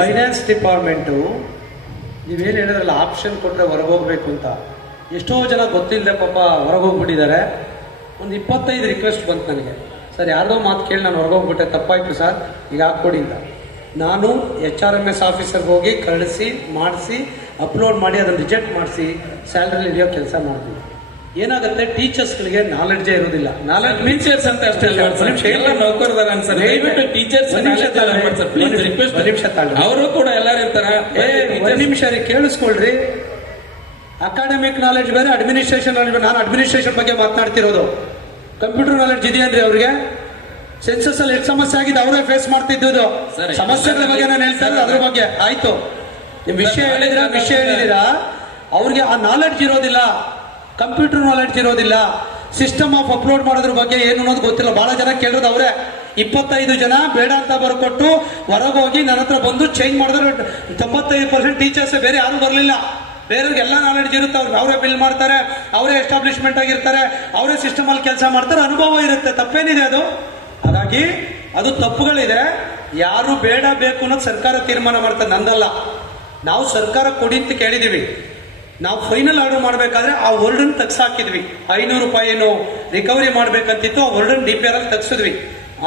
Finance department ನೀವೇನು ಹೇಳಿದ್ರಲ್ಲ option ಕೊಟ್ಟರೆ ಹೊರಗೋಗ್ಬೇಕು ಅಂತ. ಎಷ್ಟೋ ಜನ ಗೊತ್ತಿಲ್ಲದೆ ಪಾಪ ಹೊರಗೋಗ್ಬಿಟ್ಟಿದ್ದಾರೆ. ಒಂದು ಇಪ್ಪತ್ತೈದು ರಿಕ್ವೆಸ್ಟ್ ಬಂತು ನನಗೆ. ಸರ್, ಯಾರ್ದೋ ಮಾತು ಕೇಳಿ ನಾನು ಹೊರಗೋಗ್ಬಿಟ್ಟೆ, ತಪ್ಪಾಯಿತು ಸರ್, ಈಗ ಹಾಕ್ಕೊಡಿ ಅಂತ. ನಾನು ಎಚ್ ಆರ್ ಎಂ ಎಸ್ ಆಫೀಸರ್ಗೆ ಹೋಗಿ ಕಳಿಸಿ, ಮಾಡಿಸಿ ಅಪ್ಲೋಡ್ ಮಾಡಿ, ಅದನ್ನು ರಿಜೆಕ್ಟ್ ಮಾಡಿಸಿ ಸ್ಯಾಲ್ರಿಲಿ ಹಿಡಿಯೋ ಕೆಲಸ ಮಾಡ್ತೀವಿ ಏನಾಗುತ್ತೆ? ಟೀಚರ್ಸ್ಗಳಿಗೆ ನಾಲೆಡ್ಜೇ ಇರೋದಿಲ್ಲ. ನಾಲೆಡ್ಜ್ ಮೀನ್ಸ್ ಅಂತ ಅಷ್ಟೇ ಅಲ್ಲ ಎಲ್ಲ ನೌಕರದಾರ ದಯವಿಟ್ಟು ಟೀಚರ್ಸ್ ತಾಳ್ರಿ. ಪ್ಲೀಸ್ ರಿಕ್ವೆಸ್ಟ್ ನಿಮಿಷ. ಅವರು ಕೂಡ ಎಲ್ಲರೂ ಇರ್ತಾರೆ? ಏ, ಒಂದ್ ನಿಮಿಷ ರೀ ಕೇಳಿಸ್ಕೊಳ್ರಿ. ಅಕಾಡೆಮಿಕ್ ನಾಲೆಡ್ಜ್ ಬೇರೆ ಅಡ್ಮಿನಿಸ್ಟ್ರೇಷನ್ ನಾಲೆಡ್ಜ್ ನಾನು ಅಡ್ಮಿನಿಸ್ಟ್ರೇಷನ್ ಬಗ್ಗೆ ಮಾತನಾಡ್ತಿರೋದು. ಕಂಪ್ಯೂಟರ್ ನಾಲೆಡ್ಜ್ ಇದೆಯಂದ್ರೆ ಅವ್ರಿಗೆ? ಸೆನ್ಸಸ್ ಅಲ್ಲಿ ಎಷ್ಟು ಸಮಸ್ಯೆ ಆಗಿದೆ ಅವರೇ ಫೇಸ್ ಮಾಡ್ತಿದ್ದು ಸರಿ. ಸಮಸ್ಯೆಗಳ ಬಗ್ಗೆ ನಾನು ಹೇಳ್ತಾ ಇರೋದು ಅದ್ರ ಬಗ್ಗೆ. ಆಯ್ತು. ವಿಷಯ ಹೇಳಿದ್ರ? ವಿಷಯ ಹೇಳಿದಿರಾ? ಅವ್ರಿಗೆ ಆ ನಾಲೆಡ್ಜ್ ಇರೋದಿಲ್ಲ. ಕಂಪ್ಯೂಟರ್ ನಾಲೆಡ್ಜ್ ಇರೋದಿಲ್ಲ. ಸಿಸ್ಟಮ್ ಆಫ್ ಅಪ್ಲೋಡ್ ಮಾಡೋದ್ರ ಬಗ್ಗೆ ಏನು ಅನ್ನೋದು ಗೊತ್ತಿಲ್ಲ. ಬಹಳ ಜನ ಕೇಳಿರೋದು ಅವರೇ. ಇಪ್ಪತ್ತೈದು ಜನ ಬೇಡ ಅಂತ ಬರ್ಕೊಟ್ಟು ಹೊರಗೋಗಿ ನನ್ನ ಹತ್ರ ಬಂದು ಚೇಂಜ್ ಮಾಡಿದ್ರೆ ತೊಂಬತ್ತೈದು ಪರ್ಸೆಂಟ್ ಟೀಚರ್ಸ್ ಬೇರೆ ಯಾರು ಬರಲಿಲ್ಲ. ಬೇರೆಯವ್ರಿಗೆ ಎಲ್ಲ ನಾಲೆಡ್ಜ್ ಇರುತ್ತೆ. ಅವ್ರಿಗೆ ಅವರೇ ಬಿಲ್ ಮಾಡ್ತಾರೆ, ಅವರೇ ಎಸ್ಟಾಬ್ಲಿಷ್ಮೆಂಟ್ ಆಗಿರ್ತಾರೆ, ಅವರೇ ಸಿಸ್ಟಮ್ ಅಲ್ಲಿ ಕೆಲಸ ಮಾಡ್ತಾರೆ. ಅನುಭವ ಇರುತ್ತೆ. ತಪ್ಪೇನಿದೆ ಅದು? ಹಾಗಾಗಿ ಅದು ತಪ್ಪುಗಳಿದೆ. ಯಾರು ಬೇಡ ಬೇಕು ಅನ್ನೋದು ಸರ್ಕಾರ ತೀರ್ಮಾನ ಮಾಡ್ತಾರೆ ನಂದಲ್ಲ. ನಾವು ಸರ್ಕಾರ ಕೊಡಿ ಅಂತ ಕೇಳಿದೀವಿ. ನಾವು ಫೈನಲ್ ಆರ್ಡರ್ ಮಾಡಬೇಕಾದ್ರೆ ಆ ವರ್ಡನ್ ತೆಗ್ಸಾಕಿದ್ವಿ. ಐನೂರು ರೂಪಾಯಿ ಏನು ರಿಕವರಿ ಮಾಡಬೇಕಂತಿತ್ತು, ಆ ವರ್ಡನ್ ಡಿ ಪಿ ಅಲ್ಲಿ ತೆಗ್ಸಿದ್ವಿ.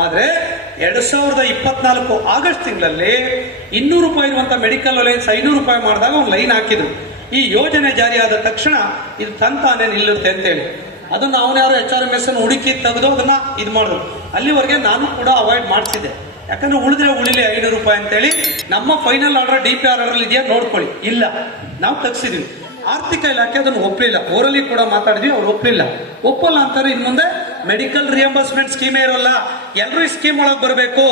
ಆದ್ರೆ ಎರಡ್ ಸಾವಿರದ ಇಪ್ಪತ್ನಾಲ್ಕು ಆಗಸ್ಟ್ ತಿಂಗಳಲ್ಲಿ ಇನ್ನೂರು ರೂಪಾಯಿ ಇರುವಂತ ಮೆಡಿಕಲ್ ಅಲೈನ್ಸ್ ಐನೂರು ರೂಪಾಯಿ ಮಾಡಿದಾಗ ಒಂದು ಲೈನ್ ಹಾಕಿದ್ರು. ಈ ಯೋಜನೆ ಜಾರಿಯಾದ ತಕ್ಷಣ ಇದು ತಂತಾನೆ ನಿಲ್ಲುತ್ತೆ ಅಂತೇಳಿ. ಅದನ್ನ ಅವನ ಯಾರು ಎಚ್ ಆರ್ ಎಂ ಎಸ್ ಅನ್ನು ಹುಡುಕಿ ತೆಗೆದು ಅದನ್ನ ಇದು ಮಾಡಿದ್ರು. ಅಲ್ಲಿವರೆಗೆ ನಾನು ಕೂಡ ಅವಾಯ್ಡ್ ಮಾಡಿಸಿದ್ದೆ ಯಾಕಂದ್ರೆ ಉಳಿದ್ರೆ ಉಳಿಲಿ ಐನೂರು ರೂಪಾಯಿ ಅಂತೇಳಿ ನಮ್ಮ final order D P R R ಇದೆಯಾ ನೋಡ್ಕೊಳ್ಳಿ. ಇಲ್ಲ, ನಾವು ತೆಗ್ಸಿದೀವಿ. ಆರ್ಥಿಕ ಇಲಾಖೆ ಅದನ್ನು ಒಪ್ಪಲಿಲ್ಲ ಓರಲಿ ಕೂಡ ಮಾತಾಡಿದ್ವಿ, ಅವ್ರು ಒಪ್ಪಲಿಲ್ಲ ಒಪ್ಪಲ್ಲ ಅಂತಾರೆ ಇನ್ನು ಮುಂದೆ ಮೆಡಿಕಲ್ ರಿಯಂಬರ್ಸ್ಮೆಂಟ್ ಸ್ಕೀಮೇ ಇರೋಲ್ಲ. ಎಲ್ಲರೂ ಈ ಸ್ಕೀಮ್ ಒಳಗೆ ಬರಬೇಕು.